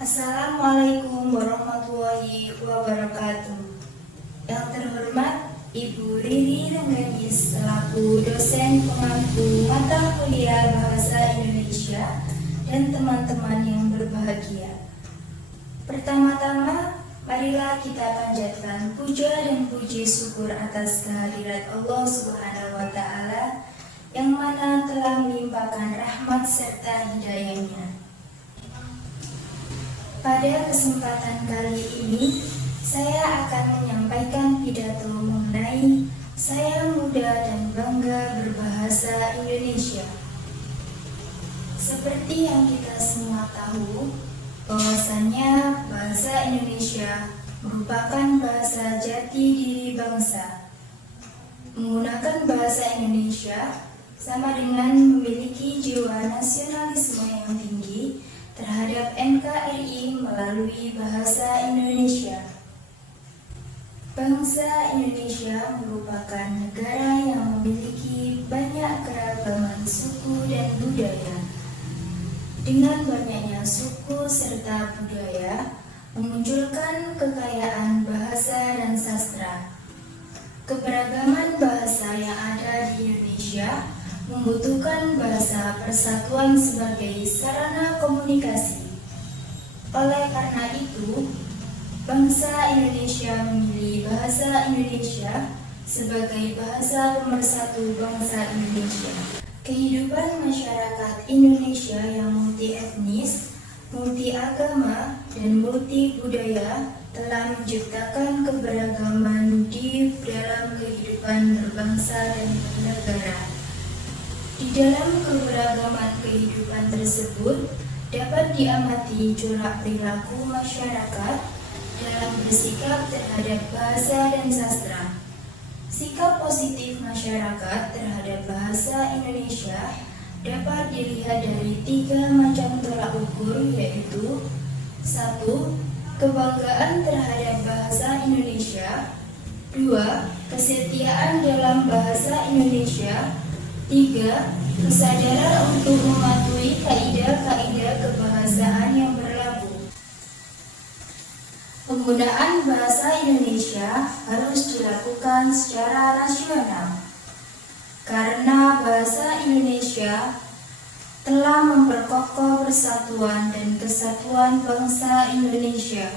Assalamualaikum warahmatullahi wabarakatuh. Yang terhormat Ibu Riri Rengganis selaku dosen pengampu mata kuliah Bahasa Indonesia dan teman-teman yang berbahagia. Pertama-tama, marilah kita panjatkan puja dan puji syukur atas kehadirat Allah Subhanahu wa Ta'ala yang mana telah melimpahkan rahmat serta hidayahnya. Pada kesempatan kali ini, saya akan menyampaikan pidato mengenai saya muda dan bangga berbahasa Indonesia. Seperti yang kita semua tahu, bahwasannya bahasa Indonesia merupakan bahasa jati diri bangsa. Menggunakan bahasa Indonesia sama dengan memiliki jiwa nasionalisme yang tinggi terhadap NKRI melalui bahasa Indonesia. Bangsa Indonesia merupakan negara yang memiliki banyak keragaman suku dan budaya. Dengan banyaknya suku serta budaya, memunculkan kekayaan bahasa dan sastra. Keberagaman bahasa yang ada di Indonesia membutuhkan bahasa persatuan sebagai sarana komunikasi. Oleh karena itu, bangsa Indonesia memilih bahasa Indonesia sebagai bahasa pemersatu bangsa Indonesia. Kehidupan masyarakat Indonesia yang multi etnis, multi agama, dan multi budaya telah menciptakan keberagaman di dalam kehidupan berbangsa dan bernegara. Di dalam keberagaman kehidupan tersebut dapat diamati corak perilaku masyarakat dalam bersikap terhadap bahasa dan sastra. Sikap positif masyarakat terhadap bahasa Indonesia dapat dilihat dari 3 macam tolak ukur, yaitu 1. Kebanggaan terhadap bahasa Indonesia. 2. Kesetiaan dalam bahasa Indonesia. 3. Kesadaran untuk mematuhi kaidah-kaidah kebahasaan yang berlaku. Penggunaan bahasa Indonesia harus dilakukan secara rasional, karena bahasa Indonesia telah memperkokoh persatuan dan kesatuan bangsa Indonesia.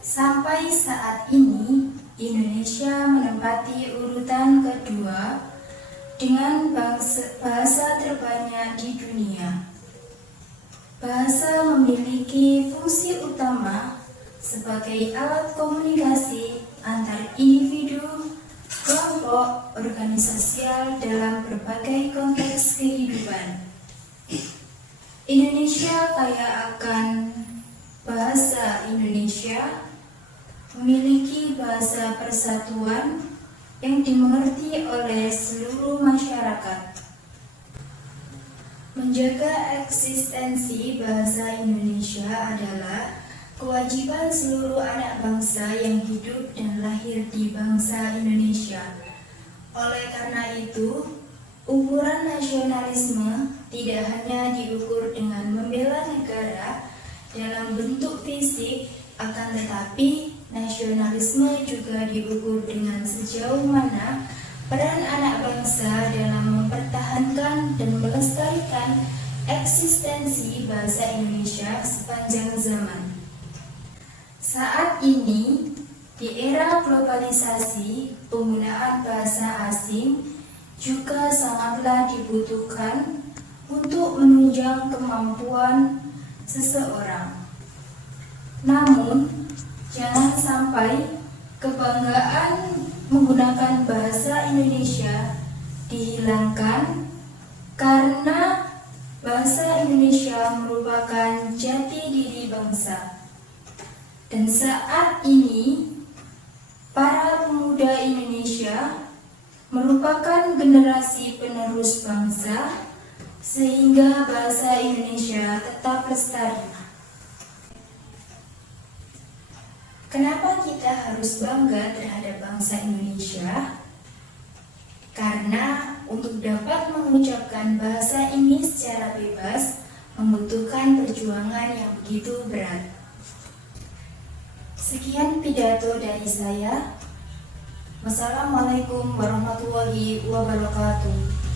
Sampai saat ini, Indonesia menempati urutan kedua dengan bahasa terbanyak di dunia. Bahasa memiliki fungsi utama sebagai alat komunikasi antar individu, kelompok, organisasi dalam berbagai konteks kehidupan. Indonesia kaya akan bahasa Indonesia, memiliki bahasa persatuan yang dimengerti oleh seluruh masyarakat. Menjaga eksistensi bahasa Indonesia adalah kewajiban seluruh anak bangsa yang hidup dan lahir di bangsa Indonesia. Oleh karena itu, ukuran nasionalisme tidak hanya diukur dengan membela negara dalam bentuk fisik, akan tetapi nasionalisme juga diukur dengan sejauh mana peran anak bangsa dalam mempertahankan dan melestarikan eksistensi bahasa Indonesia sepanjang zaman. Saat ini, di era globalisasi, penggunaan bahasa asing juga sangatlah dibutuhkan untuk menunjang kemampuan seseorang. Namun, jangan sampai kebanggaan menggunakan bahasa Indonesia dihilangkan karena bahasa Indonesia merupakan jati diri bangsa. Dan saat ini, para pemuda Indonesia merupakan generasi penerus bangsa, sehingga bahasa Indonesia tetap lestari. Kenapa kita harus bangga terhadap bangsa Indonesia? Karena untuk dapat mengucapkan bahasa ini secara bebas membutuhkan perjuangan yang begitu berat. Sekian pidato dari saya. Wassalamualaikum warahmatullahi wabarakatuh.